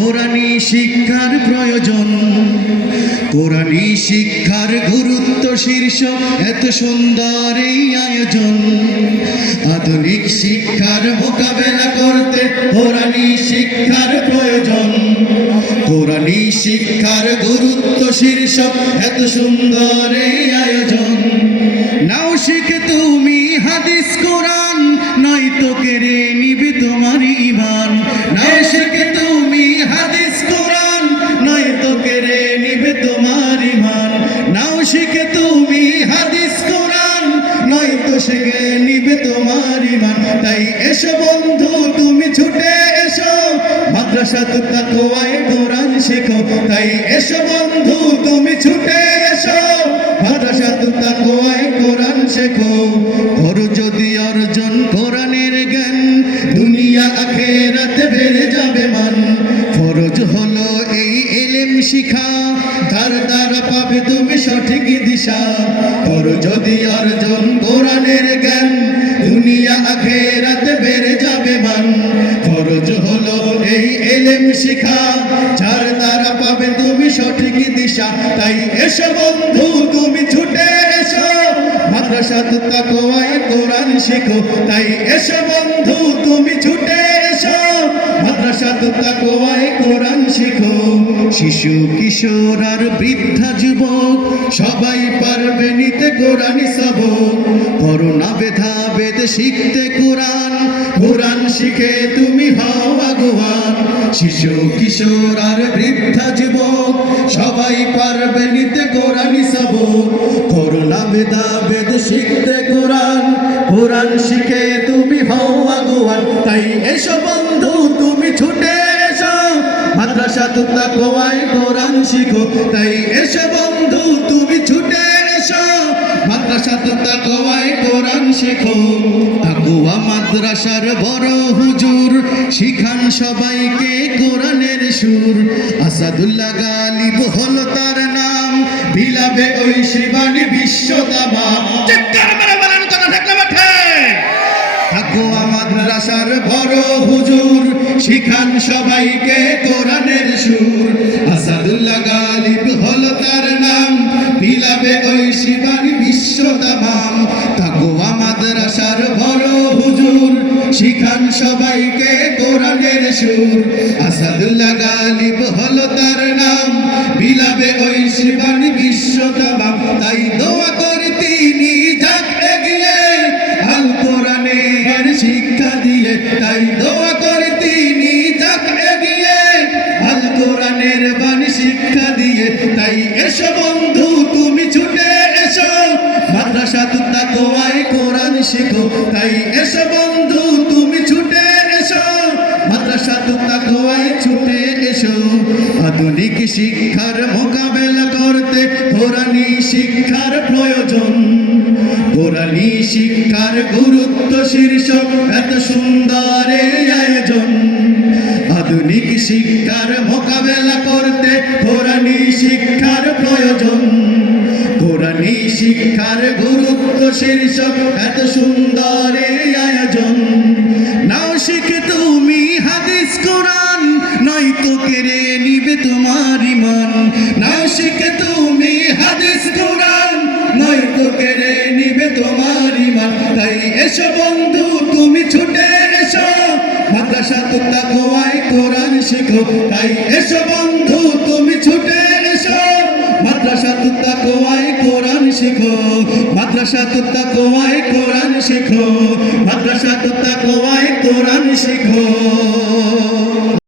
কোরআনী শিক্ষার প্রয়োজন, কোরআনী শিক্ষার গুরুত্ব শীর্ষক এত সুন্দর এই আয়োজন। আধুনিক শিক্ষার মোকাবেলা করতে কোরআনী শিক্ষার প্রয়োজন, কোরআনী শিক্ষার গুরুত্ব শীর্ষক এত সুন্দর এই আয়োজন। নাও শিখে তুমি হাদিস কোরআন, নয়তো কেড়ে নিবে তোমার ঈমান। নাও শিখে তুমি হাদিস কোরআন, নয়তো কেড়ে নিবে তোমার ঈমান। নাও শিখে তুমি হাদিস কোরআন, নয়তো শিখে নিবে তোমার ঈমান। তাই এসো বন্ধু তুমি ছুটে এসো, মাদ্রাসাতুত তাকওয়ায়ে কোরআন শেখো। তাই এসো বন্ধু তুমি ছুটে এসো, মাদ্রাসাতুত তাকওয়ায়ে কোরআন শেখো। করো যদি অর্জন কোরআনের জ্ঞান, দুনিয়া আখিরাতে বেড়ে যাবে মান। ফরজ হলো এই ইলম শিখা, তার দ্বারা পাবে তুমি সঠিক দিশা। করো যদি অর্জন কোরআনের জ্ঞান, দুনিয়া আখিরাতে বেড়ে যাবে মান। ফরজ হলো এই ইলম শিখা, যার দ্বারা পাবে তুমি সঠিক দিশা। তাই এসো বন্ধু তুমি ছুটে এসো, মাদ্রাসাতুত তাকওয়ায়ে কোরআন শেখো। তাই এসো বন্ধু তুমি ছুটে এসো, মাদ্রাসাতুত তাকওয়ায়ে কোরআন শেখো। শিশু কিশোর আর বৃদ্ধা যুবক সবাই পারবে নিতে কোরআনী সবক। করোনা বেধা বেদ শিখতে কোরআন, কোরআন শিখে তুমি হও আগুয়ান। শিশু কিশোর আর বৃদ্ধা যুবক সবাই পারবে নিতে কোরআনী সবক। করোনা বেধা বেদ শিখতে কোরআন, কোরআন শিখে তুমি হও আগুয়ান। তাই এসো বন্ধু তুমি ছুটে এসো, মাদ্রাসাতুত তাকওয়ায়ে কোরআন শিখো। তাই এসো বন্ধু তুমি ছুটে এসো, মাদ্রাসাতুত তাকওয়ায়ে কোরআন শেখো। তাকওয়া মাদ্রাসার বড় হুজুর শিখান সবাইকে কোরআনের সুর। আসাদুল্লাহ গালিব হলো তার নাম, বিলাবে ওই শিবানী বিশ্ব তামাম। চিৎকার মেরে বলেন কথা থাকলে মাঠে। তাকওয়া মাদ্রাসার বড় হুজুর শিখান সবাইকে কোরআনের সুর। আসাদুল্লাহ গালিব হলো তার নাম, বিলাবে ওই শিবানী বিশ্ব তামাম। তাকওয়া মাদ্রাসার বড় হুজুর শিখান সবাইকে কোরআনের সুর। আসাদুল্লাহ গালিব হলো তার নাম, বিলাবে ওই শিবানী বিশ্ব তামাম। তাই দোয়া করি তিনি যাক এগিয়ে, আল কোরআনের শিক্ষা দিয়ে। তাই দোয়া করি তিনি যাক এগিয়ে, আল কোরআনের বাণী শিক্ষা দিয়ে। তাই এসো বন্ধু তুমি ছুটে এসো, মাদ্রাসাতুত তাকওয়ায়ে কোরআন শেখো। তাই এসো বন্ধু তুমি ছুটে এসো, মাদ্রাসাতুত তাকওয়ায়ে ছুটে এসো। আধুনিক শিক্ষার মোকাবেলা করতে কোরআনী শিক্ষার প্রয়োজন, কোরআনী শিক্ষার গুরুত্ব শীর্ষক এত সুন্দর এই আয়োজন। আধুনিক শিক্ষার মোকাবেলা করতে কোরআনী শিক্ষার প্রয়োজন, কোরআনী শিক্ষার গুরুত্ব শীর্ষক এত সুন্দর এই আয়োজন। নাও শিখে তুমি হাদিস কোরআন, নয়তো কেড়ে নিবে তোমার ঈমান। নাও শিখে তুমি হাদিস কোরআন, নয়তো কেড়ে নিবে তোমার ঈমান। তাই এসো বন্ধু তুমি ছুটে এসো, মাদ্রাসাতুত তাকওয়ায়ে কোরআন শেখো। তাই এসো বন্ধু তুমি ছুটে এসো, মাদ্রাসাতুত তাকওয়ায়ে কোরআন শেখো। মাদ্রাসাতুত তাকওয়ায়ে কোরআন শেখো, মাদ্রাসাতুত তাকওয়ায়ে কোরআন শেখো।